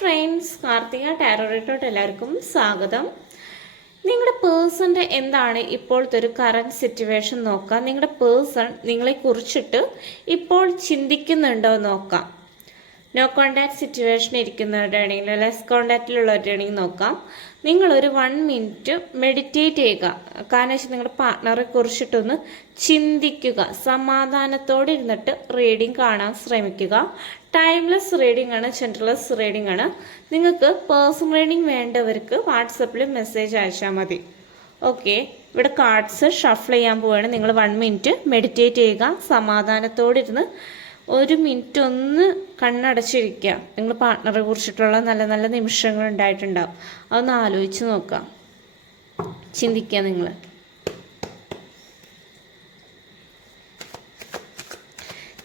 Friends Karthika ടാരോറിട്ടോട്ട് എല്ലാവർക്കും സ്വാഗതം. നിങ്ങളുടെ പേഴ്സന്റെ എന്താണ് ഇപ്പോഴത്തെ ഒരു കറണ്ട് സിറ്റുവേഷൻ നോക്കാം. നിങ്ങളുടെ പേഴ്സൺ നിങ്ങളെ കുറിച്ചിട്ട് ഇപ്പോൾ ചിന്തിക്കുന്നുണ്ടോ നോക്കാം. നോ കോണ്ടാക്ട് സിറ്റുവേഷൻ ഇരിക്കുന്നവരുടെ ആണെങ്കിലും ലെസ് കോണ്ടാക്റ്റിലുള്ളവരുടെ ആണെങ്കിൽ നോക്കാം. നിങ്ങളൊരു വൺ മിനിറ്റ് മെഡിറ്റേറ്റ് ചെയ്യുക. കാരണം വെച്ചാൽ നിങ്ങളുടെ പാർട്ട്ണറെ കുറിച്ചിട്ടൊന്ന് ചിന്തിക്കുക. സമാധാനത്തോടെ ഇരുന്നിട്ട് റീഡിംഗ് കാണാൻ ശ്രമിക്കുക. ടൈംലെസ് റീഡിംഗ് ആണ് ജെൻഡർലെസ് റീഡിംഗ് ആണ്. നിങ്ങൾക്ക് പേഴ്സണൽ റീഡിംഗ് വേണ്ടവർക്ക് വാട്സപ്പിൽ മെസ്സേജ് അയച്ചാൽ മതി. ഓക്കെ ഇവിടെ കാർഡ്സ് ഷഫിൾ ചെയ്യാൻ പോവുകയാണ്. നിങ്ങൾ വൺ മിനിറ്റ് മെഡിറ്റേറ്റ് ചെയ്യുക. സമാധാനത്തോടെ ഇരുന്ന് ഒരു മിനിറ്റ് ഒന്ന് കണ്ണടച്ചിരിക്കുക നിങ്ങൾ പാർട്ട്ണറെ കുറിച്ചിട്ടുള്ള നല്ല നല്ല നിമിഷങ്ങൾ ഉണ്ടായിട്ടുണ്ടാവും. അതൊന്ന് ആലോചിച്ച് നോക്കാം. ചിന്തിക്കുക നിങ്ങൾ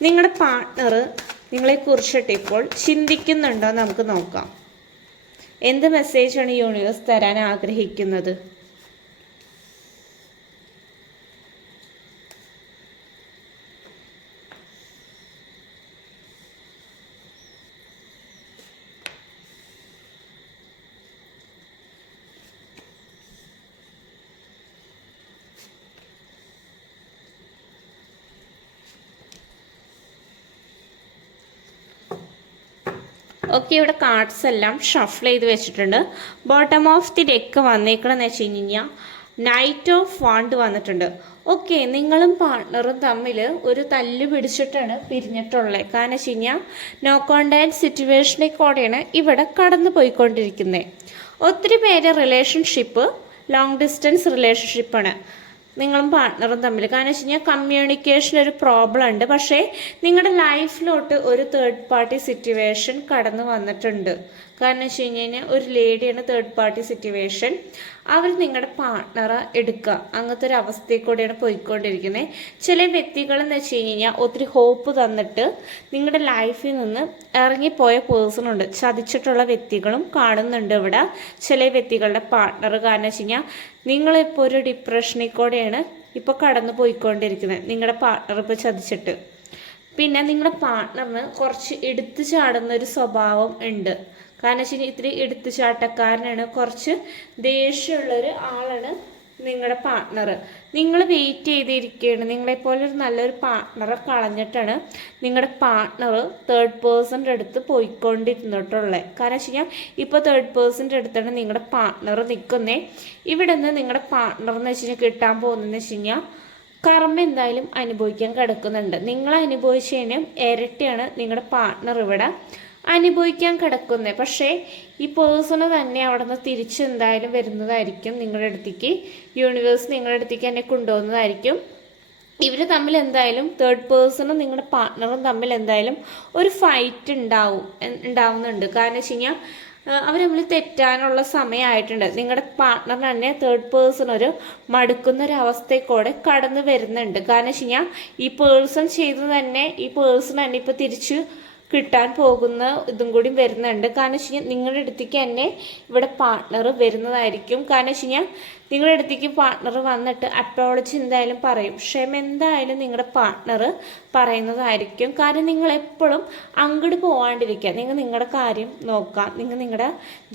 നിങ്ങളുടെ പാർട്ട്ണർ നിങ്ങളെ കുറിച്ചിട്ട് ഇപ്പോൾ ചിന്തിക്കുന്നുണ്ടോ നമുക്ക് നോക്കാം. എന്ത് മെസ്സേജാണ് യൂണിവേഴ്സ് തരാൻ ആഗ്രഹിക്കുന്നത്? ഓക്കെ ഇവിടെ കാർഡ്സ് എല്ലാം ഷഫിൾ ചെയ്ത് വെച്ചിട്ടുണ്ട്. ബോട്ടം ഓഫ് ദി ഡെക്ക് വന്നേക്കണമെന്ന് വെച്ച് കഴിഞ്ഞാൽ നൈറ്റ് ഓഫ് വാണ്ട് വന്നിട്ടുണ്ട്. ഓക്കെ നിങ്ങളും പാർട്ട്ണറും തമ്മിൽ ഒരു തല്ല് പിടിച്ചിട്ടാണ് പിരിഞ്ഞിട്ടുള്ളത് കാരണം വെച്ച് കഴിഞ്ഞാൽ നോ കോണ്ടാക്ട് സിറ്റുവേഷനിൽ കൂടെയാണ് ഇവിടെ കടന്നു പോയിക്കൊണ്ടിരിക്കുന്നത് ഒത്തിരി പേര് റിലേഷൻഷിപ്പ് ലോങ് ഡിസ്റ്റൻസ് റിലേഷൻഷിപ്പാണ് നിങ്ങളും പാർട്ട്ണറും തമ്മിൽ. കാരണം വെച്ച് കഴിഞ്ഞാൽ കമ്മ്യൂണിക്കേഷൻ ഒരു പ്രോബ്ലം ഉണ്ട്. പക്ഷേ നിങ്ങളുടെ ലൈഫിലോട്ട് ഒരു തേർഡ് പാർട്ടി സിറ്റുവേഷൻ കടന്നു വന്നിട്ടുണ്ട്. കാരണം വെച്ച് കഴിഞ്ഞാൽ ഒരു ലേഡിയാണ് തേർഡ് പാർട്ടി സിറ്റുവേഷൻ അവർ നിങ്ങളുടെ പാർട്ട്ണറെ എടുക്കുക. അങ്ങനത്തെ ഒരു അവസ്ഥയിൽ കൂടെയാണ് പോയിക്കൊണ്ടിരിക്കുന്നത് ചില വ്യക്തികൾ എന്ന് വെച്ച് കഴിഞ്ഞാൽ ഒത്തിരി ഹോപ്പ് തന്നിട്ട് നിങ്ങളുടെ ലൈഫിൽ നിന്ന് ഇറങ്ങിപ്പോയ പേഴ്സൺ ഉണ്ട്. ചതിച്ചിട്ടുള്ള വ്യക്തികളും കാണുന്നുണ്ട് ഇവിടെ. ചില വ്യക്തികളുടെ പാർട്ണർ കാരണം വെച്ച് കഴിഞ്ഞാൽ നിങ്ങളിപ്പോൾ ഒരു ഡിപ്രഷനിൽ കൂടെയാണ് ഇപ്പോൾ കടന്നു പോയിക്കൊണ്ടിരിക്കുന്നത് നിങ്ങളുടെ പാർട്ണർ ഇപ്പോൾ ചതിച്ചിട്ട്. പിന്നെ നിങ്ങളുടെ പാർട്ട്ണറിന് കുറച്ച് എടുത്തു ചാടുന്ന ഒരു സ്വഭാവം ഉണ്ട്. കാരണം വെച്ചാൽ ഇത്തിരി എടുത്തു ചാട്ടക്കാരനാണ് കുറച്ച് ദേഷ്യമുള്ളൊരു ആളാണ് നിങ്ങളുടെ പാർട്ട്ണർ നിങ്ങൾ വെയിറ്റ് ചെയ്തിരിക്കുകയാണ് നിങ്ങളെപ്പോലെ ഒരു നല്ലൊരു പാർട്ട്ണറെ കളഞ്ഞിട്ടാണ് നിങ്ങളുടെ പാർട്ട്ണർ തേർഡ് പേഴ്സന്റെ അടുത്ത് പോയിക്കൊണ്ടിരുന്നിട്ടുള്ളത് കാരണം വെച്ച് കഴിഞ്ഞാൽ ഇപ്പോൾ തേർഡ് പേഴ്സന്റെ അടുത്താണ് നിങ്ങളുടെ പാർട്ട്ണർ നിൽക്കുന്നത് ഇവിടെ നിന്ന് നിങ്ങളുടെ പാർട്ട്ണർ എന്ന് വെച്ച് കഴിഞ്ഞാൽ കിട്ടാൻ പോകുന്നതെന്ന് വെച്ച് കഴിഞ്ഞാൽ കർമ്മ എന്തായാലും അനുഭവിക്കാൻ കിടക്കുന്നുണ്ട്. നിങ്ങൾ അനുഭവിച്ചതിനും ഇരട്ടിയാണ് നിങ്ങളുടെ പാർട്ട്ണർ ഇവിടെ. അനുഭവിക്കാൻ കിടക്കുന്നത് പക്ഷേ ഈ പേഴ്സണ് തന്നെ അവിടെ നിന്ന് തിരിച്ച് എന്തായാലും വരുന്നതായിരിക്കും നിങ്ങളുടെ അടുത്തേക്ക്. യൂണിവേഴ്സ് നിങ്ങളുടെ അടുത്തേക്ക് തന്നെ കൊണ്ടുപോകുന്നതായിരിക്കും ഇവർ തമ്മിൽ എന്തായാലും തേർഡ് പേഴ്സണും നിങ്ങളുടെ പാർട്ട്ണറും തമ്മിൽ എന്തായാലും ഒരു ഫൈറ്റ് ഉണ്ടാവും ഉണ്ടാവുന്നുണ്ട്. കാരണം വെച്ച് കഴിഞ്ഞാൽ അവർ തമ്മിൽ തെറ്റാനുള്ള സമയമായിട്ടുണ്ട്. നിങ്ങളുടെ പാർട്ട്ണർ തന്നെ തേർഡ് പേഴ്സൺ ഒരു മടുക്കുന്ന ഒരു അവസ്ഥയിൽ കൂടെ കടന്നു വരുന്നുണ്ട്. കാരണം വെച്ച് കഴിഞ്ഞാൽ ഈ പേഴ്സൺ ചെയ്ത് തന്നെ ഈ പേഴ്സൺ തന്നെ ഇപ്പോൾ തിരിച്ച് കിട്ടാൻ പോകുന്ന ഇതും കൂടി വരുന്നുണ്ട്. കാരണം വെച്ച് കഴിഞ്ഞാൽ നിങ്ങളുടെ അടുത്തേക്ക് തന്നെ ഇവിടെ പാർട്ട്ണർ വരുന്നതായിരിക്കും. കാരണം വെച്ച് കഴിഞ്ഞാൽ നിങ്ങളുടെ അടുത്തേക്ക് പാർട്ട്ണർ വന്നിട്ട് അപ്പോളജി എന്തായാലും പറയും. ക്ഷമ എന്തായാലും നിങ്ങളുടെ പാർട്ട്ണർ പറയുന്നതായിരിക്കും. കാരണം നിങ്ങൾ എപ്പോഴും അങ്ങോട്ട് പോകാണ്ടിരിക്കുക നിങ്ങൾ നിങ്ങളുടെ കാര്യം നോക്കാം നിങ്ങൾ നിങ്ങളുടെ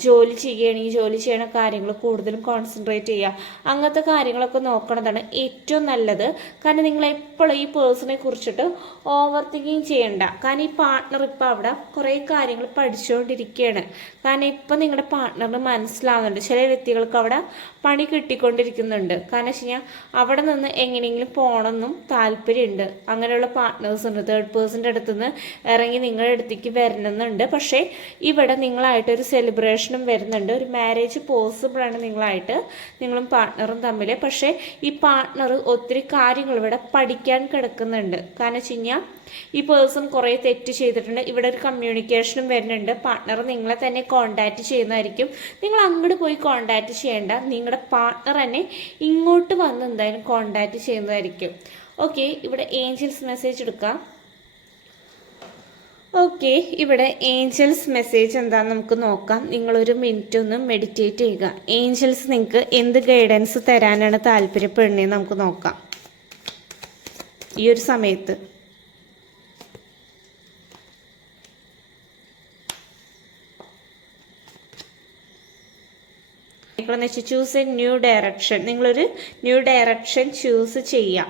ജോലി ചെയ്യുകയാണെങ്കിൽ ജോലി ചെയ്യണ കാര്യങ്ങൾ കൂടുതലും കോൺസെൻട്രേറ്റ് ചെയ്യുക. അങ്ങനത്തെ കാര്യങ്ങളൊക്കെ നോക്കണതാണ് ഏറ്റവും നല്ലത്. കാരണം നിങ്ങൾ എപ്പോഴും ഈ പേഴ്സണെ കുറിച്ചിട്ട് ഓവർ തിങ്കിങ് ചെയ്യണ്ട. കാരണം ഈ പാർട്ട്ണർ ഇപ്പോൾ അവിടെ കുറേ കാര്യങ്ങൾ പഠിച്ചുകൊണ്ടിരിക്കുകയാണ്. കാരണം ഇപ്പം നിങ്ങളുടെ പാർട്ട്ണറിന് മനസ്സിലാവുന്നുണ്ട്. ചില വ്യക്തികൾക്ക് അവിടെ പണി കിട്ടിക്കൊണ്ടിരിക്കുന്നുണ്ട്. കാരണം വെച്ച് കഴിഞ്ഞാൽ അവിടെ നിന്ന് എങ്ങനെയെങ്കിലും പോകണമെന്നും താല്പര്യമുണ്ട്. അങ്ങനെയുള്ള പാർട്ട്നേഴ്സ് ഉണ്ട്. തേർഡ് പേഴ്സന്റെ അടുത്ത് നിന്ന് ഇറങ്ങി നിങ്ങളുടെ അടുത്തേക്ക് വരണമെന്നുണ്ട്. പക്ഷേ ഇവിടെ നിങ്ങളായിട്ട് ഒരു സെലിബ്രേഷനും വരുന്നുണ്ട്. ഒരു മാരേജ് പോസിബിളാണ് നിങ്ങളായിട്ട് നിങ്ങളും പാർട്ട്ണറും തമ്മിൽ പക്ഷേ ഈ പാർട്ട്ണർ ഒത്തിരി കാര്യങ്ങൾ ഇവിടെ പഠിക്കാൻ കിടക്കുന്നുണ്ട്. കാരണം വെച്ച് കഴിഞ്ഞാൽ ഈ പേഴ്സൺ കുറേ തെറ്റ് ചെയ്തിട്ടുണ്ട്. ഇവിടെ ഒരു കമ്മ്യൂണിക്കേഷനും വരുന്നുണ്ട്. പാർട്ട്ണർ നിങ്ങളെ തന്നെ കോണ്ടാക്ട് ചെയ്യുന്നതായിരിക്കും. നിങ്ങൾ അങ്ങോട്ട് പോയി കോണ്ടാക്ട് ചെയ്യേണ്ട. നിങ്ങളുടെ പാർട്ട്ണർ തന്നെ ഇങ്ങോട്ട് വന്ന് എന്തായാലും കോണ്ടാക്ട് ചെയ്യുന്നതായിരിക്കും. ഓക്കെ ഇവിടെ ഏഞ്ചൽസ് മെസ്സേജ് എടുക്കാം. ഓക്കെ ഇവിടെ ഏഞ്ചൽസ് മെസ്സേജ് എന്താണെന്ന് നമുക്ക് നോക്കാം. നിങ്ങളൊരു മിനിറ്റ് ഒന്ന് മെഡിറ്റേറ്റ് ചെയ്യുക. ഏഞ്ചൽസ് നിങ്ങൾക്ക് എന്ത് ഗൈഡൻസ് തരാനാണ് താല്പര്യപ്പെടുന്നതെന്ന് നമുക്ക് നോക്കാം. ഈ ഒരു സമയത്ത്. വെച്ചാൽ ചൂസ് എ ന്യൂ ഡയറക്ഷൻ നിങ്ങളൊരു ന്യൂ ഡയറക്ഷൻ ചൂസ് ചെയ്യാം.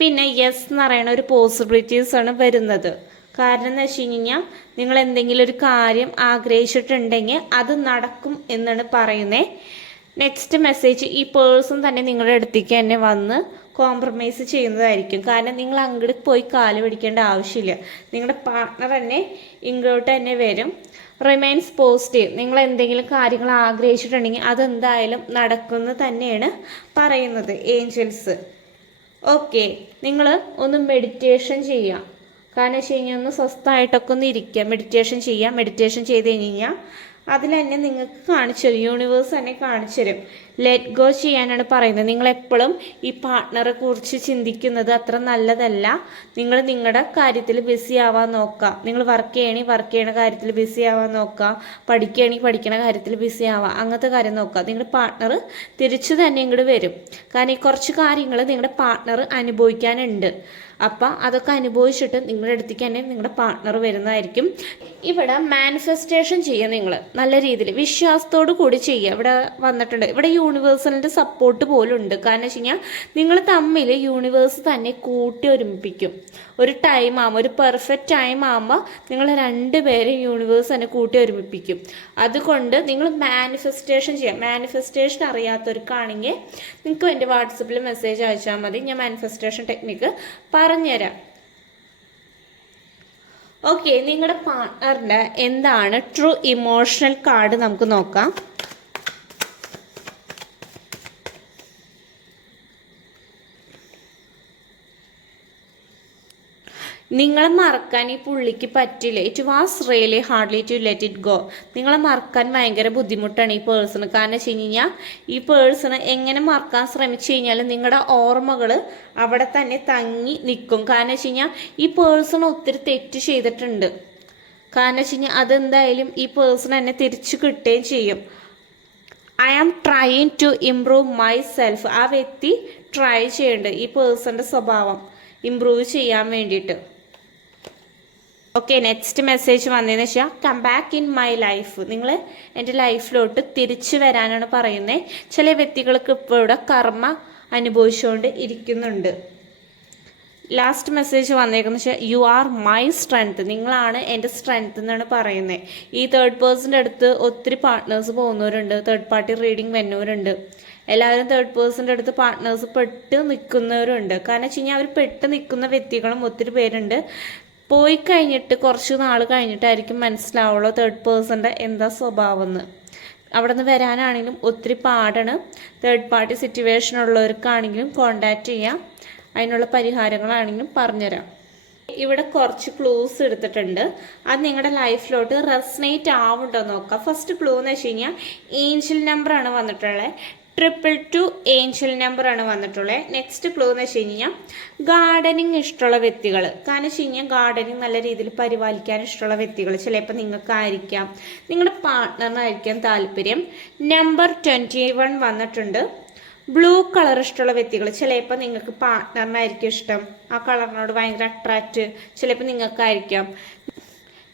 പിന്നെ യെസ് എന്ന് പറയുന്ന ഒരു പോസിബിലിറ്റീസ് ആണ് വരുന്നത്. കാരണം എന്ന് വെച്ച് കഴിഞ്ഞാൽ നിങ്ങൾ എന്തെങ്കിലും ഒരു കാര്യം ആഗ്രഹിച്ചിട്ടുണ്ടെങ്കിൽ അത് നടക്കും എന്നാണ് പറയുന്നത് നെക്സ്റ്റ് മെസ്സേജ് ഈ പേഴ്സൺ തന്നെ നിങ്ങളുടെ അടുത്തേക്ക് തന്നെ വന്ന് കോംപ്രമൈസ് ചെയ്യുന്നതായിരിക്കും. കാരണം നിങ്ങൾ അങ്ങോട്ട് പോയി കാൽ പിടിക്കേണ്ട ആവശ്യമില്ല. നിങ്ങളുടെ പാർട്ണർ തന്നെ ഇങ്ങോട്ട് തന്നെ വരും. റിമൈൻസ് പോസിറ്റീവ് നിങ്ങൾ എന്തെങ്കിലും കാര്യങ്ങൾ ആഗ്രഹിച്ചിട്ടുണ്ടെങ്കിൽ അതെന്തായാലും നടക്കുന്നു തന്നെയാണ് പറയുന്നത് ഏഞ്ചൽസ് ഓക്കെ നിങ്ങൾ ഒന്ന് മെഡിറ്റേഷൻ ചെയ്യാം കാരണം വെച്ച് കഴിഞ്ഞാൽ ഒന്ന് സ്വസ്ഥമായിട്ടൊക്കെ ഒന്ന് ഇരിക്കുക. മെഡിറ്റേഷൻ ചെയ്യാം മെഡിറ്റേഷൻ ചെയ്ത് കഴിഞ്ഞ് കഴിഞ്ഞാൽ അതിൽ തന്നെ നിങ്ങൾക്ക് കാണിച്ചു തരും യൂണിവേഴ്സ് തന്നെ കാണിച്ചു തരും ലെറ്റ് ഗോ ചെയ്യാനാണ് പറയുന്നത്. നിങ്ങൾ എപ്പോഴും ഈ പാർട്ട്ണറെ കുറിച്ച് ചിന്തിക്കുന്നത് അത്ര നല്ലതല്ല. നിങ്ങൾ നിങ്ങളുടെ കാര്യത്തിൽ ബിസി ആവാൻ നോക്കുക. നിങ്ങൾ വർക്ക് ചെയ്യണി വർക്ക് ചെയ്യണ കാര്യത്തിൽ ബിസി ആവാൻ നോക്കുക. പഠിക്കുകയാണെങ്കിൽ പഠിക്കണ കാര്യത്തിൽ ബിസി ആവാം. അങ്ങനത്തെ കാര്യം നോക്കുക. നിങ്ങളുടെ പാർട്ട്ണർ തിരിച്ചു തന്നെ ഇങ്ങോട്ട് വരും. കാരണം ഈ കുറച്ച് കാര്യങ്ങൾ നിങ്ങളുടെ പാർട്ട്ണർ അനുഭവിക്കാനുണ്ട്. അപ്പം അതൊക്കെ അനുഭവിച്ചിട്ട് നിങ്ങളുടെ അടുത്തേക്ക് തന്നെ നിങ്ങളുടെ പാർട്ട്ണർ വരുന്നതായിരിക്കും. ഇവിടെ മാനിഫെസ്റ്റേഷൻ ചെയ്യുക നിങ്ങൾ. നല്ല രീതിയിൽ വിശ്വാസത്തോടു കൂടി ചെയ്യുക. ഇവിടെ വന്നിട്ടുണ്ട്. ഇവിടെ യൂണിവേഴ്സലിന്റെ സപ്പോർട്ട് പോലും ഉണ്ട് കാരണം വെച്ച് കഴിഞ്ഞാൽ നിങ്ങൾ തമ്മിൽ യൂണിവേഴ്സ് തന്നെ കൂട്ടി ഒരുമിപ്പിക്കും. ഒരു ടൈം ആകുമ്പോൾ ഒരു പെർഫെക്റ്റ് ടൈം ആകുമ്പോൾ നിങ്ങൾ രണ്ടുപേരും യൂണിവേഴ്സ് തന്നെ കൂട്ടി ഒരുമിപ്പിക്കും. അതുകൊണ്ട് നിങ്ങൾ മാനിഫെസ്റ്റേഷൻ ചെയ്യാം. മാനിഫെസ്റ്റേഷൻ അറിയാത്തവർക്കാണെങ്കിൽ നിങ്ങൾക്ക് എന്റെ വാട്സപ്പിൽ മെസ്സേജ് അയച്ചാൽ മതി. ഞാൻ മാനിഫെസ്റ്റേഷൻ ടെക്നിക്ക് പറഞ്ഞുതരാം. ഓക്കെ നിങ്ങളുടെ പാർട്ട്ണറിന്റെ എന്താണ് ട്രൂ ഇമോഷണൽ കാർഡ് നമുക്ക് നോക്കാം. നിങ്ങളെ മറക്കാൻ ഈ പുള്ളിക്ക് പറ്റില്ല. It was really hardly to let it go നിങ്ങളെ മറക്കാൻ ഭയങ്കര ബുദ്ധിമുട്ടാണ് ഈ പേഴ്സണ് കാരണം വെച്ച് കഴിഞ്ഞാൽ ഈ പേഴ്സണ് എങ്ങനെ മറക്കാൻ ശ്രമിച്ചു കഴിഞ്ഞാൽ നിങ്ങളുടെ ഓർമ്മകൾ അവിടെ തന്നെ തങ്ങി നിൽക്കും. കാരണം വെച്ച് കഴിഞ്ഞാൽ ഈ പേഴ്സൺ ഒത്തിരി തെറ്റ് ചെയ്തിട്ടുണ്ട്. കാരണം വെച്ച് കഴിഞ്ഞാൽ അതെന്തായാലും ഈ പേഴ്സൺ എന്നെ തിരിച്ചു കിട്ടുകയും ചെയ്യും. I am trying to improve myself ആ വ്യക്തി ട്രൈ ചെയ്യുന്നുണ്ട് ഈ പേഴ്സന്റെ സ്വഭാവം. ഇമ്പ്രൂവ് ചെയ്യാൻ വേണ്ടിയിട്ട്. ഓക്കെ നെക്സ്റ്റ് മെസ്സേജ് വന്നതെന്ന് വെച്ചാൽ come back in my life നിങ്ങൾ എന്റെ ലൈഫിലോട്ട് തിരിച്ചു വരാനാണ് പറയുന്നത് ചില വ്യക്തികൾക്ക് ഇപ്പോൾ ഇവിടെ കർമ്മ അനുഭവിച്ചുകൊണ്ട് ഇരിക്കുന്നുണ്ട്. ലാസ്റ്റ് മെസ്സേജ് വന്നേക്കുന്ന വെച്ചാൽ യു ആർ മൈ സ്ട്രെങ്ത് നിങ്ങളാണ് എന്റെ സ്ട്രെങ്ത് എന്നാണ് പറയുന്നത് ഈ തേർഡ് പേഴ്സന്റെ അടുത്ത് ഒത്തിരി പാർട്ട്നേഴ്സ് പോകുന്നവരുണ്ട്. തേർഡ് പാർട്ടി റീഡിങ് വരുന്നവരുണ്ട്. എല്ലാവരും തേർഡ് പേഴ്സന്റെ അടുത്ത് പാർട്ട്നേഴ്സ് പെട്ട് നിൽക്കുന്നവരുണ്ട് കാരണം വെച്ച് കഴിഞ്ഞാൽ അവർ പെട്ട് നിൽക്കുന്ന വ്യക്തികളും ഒത്തിരി പേരുണ്ട്. പോയി കഴിഞ്ഞിട്ട് കുറച്ച് നാൾ കഴിഞ്ഞിട്ടായിരിക്കും മനസ്സിലാവുള്ളൂ തേർഡ് പേഴ്സന്റെ എന്താ സ്വഭാവം എന്ന് അവിടെ നിന്ന് വരാനാണെങ്കിലും ഒത്തിരി പാടാണ്. തേർഡ് പാർട്ടി സിറ്റുവേഷൻ ഉള്ളവർക്കാണെങ്കിലും കോണ്ടാക്ട് ചെയ്യാം. അതിനുള്ള പരിഹാരങ്ങളാണെങ്കിലും പറഞ്ഞുതരാം. ഇവിടെ കുറച്ച് ക്ലൂസ് എടുത്തിട്ടുണ്ട്. അത് നിങ്ങളുടെ ലൈഫിലോട്ട് റെസനേറ്റ് ആവുണ്ടോ നോക്കാം. ഫസ്റ്റ് ക്ലൂ എന്ന് വെച്ച് കഴിഞ്ഞാൽ ഏഞ്ചൽ നമ്പറാണ് വന്നിട്ടുള്ളത് ട്രിപ്പിൾ ടു ഏഞ്ചൽ നമ്പറാണ് വന്നിട്ടുള്ളത് നെക്സ്റ്റ് ക്ലൂ എന്ന് വെച്ച് കഴിഞ്ഞാൽ ഗാർഡനിങ് ഇഷ്ടമുള്ള വ്യക്തികൾ കാരണം വെച്ച് കഴിഞ്ഞാൽ ഗാർഡനിങ് നല്ല രീതിയിൽ പരിപാലിക്കാൻ ഇഷ്ടമുള്ള വ്യക്തികൾ ചിലപ്പോൾ നിങ്ങൾക്കായിരിക്കാം നിങ്ങളുടെ പാർട്ട്ണറിനായിരിക്കാം താല്പര്യം. നമ്പർ ട്വന്റി വൺ വന്നിട്ടുണ്ട്. ബ്ലൂ കളർ ഇഷ്ടമുള്ള വ്യക്തികൾ ചിലപ്പോൾ നിങ്ങൾക്ക് പാർട്ട്ണറിനായിരിക്കും ഇഷ്ടം. ആ കളറിനോട് ഭയങ്കര അട്രാക്റ്റ് ചിലപ്പോൾ നിങ്ങൾക്കായിരിക്കാം.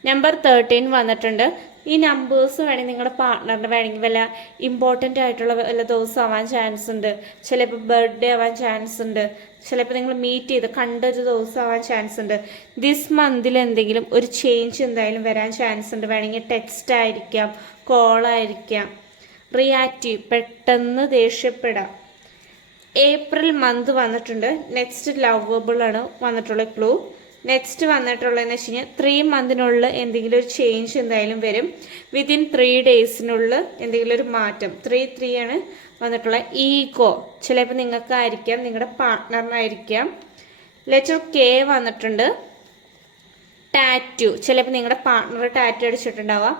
നമ്പർ തേർട്ടീൻ വന്നിട്ടുണ്ട്. ഈ നമ്പേഴ്സ് വേണമെങ്കിൽ നിങ്ങളുടെ പാർട്ട്ണറിന്റെ വേണമെങ്കിൽ വല്ല ഇമ്പോർട്ടന്റ് ആയിട്ടുള്ള വല്ല ദിവസം ആവാൻ ചാൻസ് ഉണ്ട്. ചിലപ്പോൾ ബർത്ത്ഡേ ആവാൻ ചാൻസ് ഉണ്ട്. ചിലപ്പോൾ നിങ്ങൾ മീറ്റ് ചെയ്ത് കണ്ടൊരു ദിവസം ആവാൻ ചാൻസ് ഉണ്ട്. ദിസ് മന്തിൽ എന്തെങ്കിലും ഒരു ചേഞ്ച് എന്തായാലും വരാൻ ചാൻസ് ഉണ്ട്. വേണമെങ്കിൽ ടെക്സ്റ്റ് ആയിരിക്കാം കോൾ ആയിരിക്കാം. റിയാക്റ്റീവ് പെട്ടെന്ന് ദേഷ്യപ്പെടാം. ഏപ്രിൽ മന്ത് വന്നിട്ടുണ്ട്. നെക്സ്റ്റ് ലവബിൾ ആണ് വന്നിട്ടുള്ള ക്ലൂ നെക്സ്റ്റ് വന്നിട്ടുള്ളതെന്ന് വെച്ച് കഴിഞ്ഞാൽ ത്രീ മന്തിനുള്ളിൽ എന്തെങ്കിലും ഒരു ചേഞ്ച് എന്തായാലും വരും. വിതിൻ ത്രീ ഡേയ്സിനുള്ളിൽ എന്തെങ്കിലും ഒരു മാറ്റം. ത്രീ ത്രീ ആണ് വന്നിട്ടുള്ള ഈഗോ ചിലപ്പോൾ നിങ്ങൾക്കായിരിക്കാം നിങ്ങളുടെ പാർട്ട്ണറിനായിരിക്കാം ലെറ്റർ കെ വന്നിട്ടുണ്ട്. ടാറ്റു ചിലപ്പോൾ നിങ്ങളുടെ പാർട്ട്ണർ ടാറ്റു അടിച്ചിട്ടുണ്ടാവാം.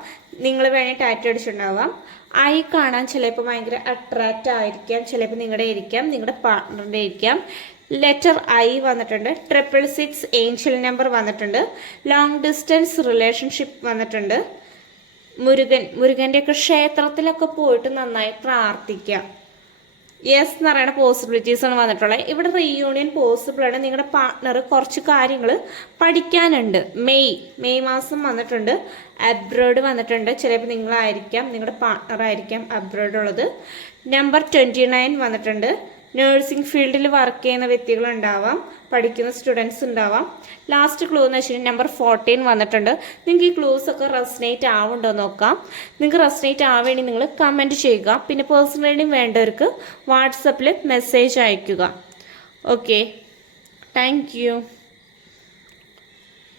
നിങ്ങൾ വേണമെങ്കിൽ ടാറ്റു അടിച്ചിട്ടുണ്ടാവാം. ഐ കാണാൻ ചിലപ്പോൾ ഭയങ്കര അട്രാക്റ്റ് ആയിരിക്കാം. ചിലപ്പോൾ നിങ്ങളുടെ ഇരിക്കാം നിങ്ങളുടെ പാർട്ട്ണറിന്റെ ഇരിക്കാം ലെറ്റർ ഐ വന്നിട്ടുണ്ട്. ട്രിപ്പിൾ സിക്സ് ഏഞ്ചൽ നമ്പർ വന്നിട്ടുണ്ട്. ലോങ് ഡിസ്റ്റൻസ് റിലേഷൻഷിപ്പ് വന്നിട്ടുണ്ട്. മുരുകൻ മുരുകന്റെയൊക്കെ ക്ഷേത്രത്തിലൊക്കെ പോയിട്ട് നന്നായി പ്രാർത്ഥിക്കാം. യെസ് എന്ന് പറയുന്ന പോസിബിലിറ്റീസ് ആണ് വന്നിട്ടുള്ളത്. ഇവിടെ റീയൂണിയൻ പോസിബിൾ ആണ്. നിങ്ങളുടെ പാർട്ട്ണർ കുറച്ച് കാര്യങ്ങൾ പഠിക്കാനുണ്ട്. മെയ് മെയ് മാസം വന്നിട്ടുണ്ട്. അബ്രോഡ് വന്നിട്ടുണ്ട്. ചിലപ്പോൾ നിങ്ങളായിരിക്കാം നിങ്ങളുടെ പാർട്ട്ണർ ആയിരിക്കാം അബ്രോഡ് ഉള്ളത്. നമ്പർ ട്വന്റി നയൻ വന്നിട്ടുണ്ട്. നേഴ്സിംഗ് ഫീൽഡിൽ വർക്ക് ചെയ്യുന്ന വ്യക്തികളുണ്ടാവാം പഠിക്കുന്ന സ്റ്റുഡൻസ് ഉണ്ടാവാം. ലാസ്റ്റ് ക്ലൂ എന്ന് വെച്ചിട്ടുണ്ടെങ്കിൽ നമ്പർ ഫോർട്ടീൻ വന്നിട്ടുണ്ട്. നിങ്ങൾക്ക് ഈ ക്ലൂസ് ഒക്കെ റെസ്നേറ്റ് ആവുണ്ടോ നോക്കാം. നിങ്ങൾക്ക് റെസ്നേറ്റ് ആവേണ്ടി നിങ്ങൾ കമന്റ് ചെയ്യുക. പിന്നെ പേഴ്സണലി വേണ്ടവർക്ക് വാട്സപ്പിൽ മെസ്സേജ് അയയ്ക്കുക ഓക്കെ താങ്ക്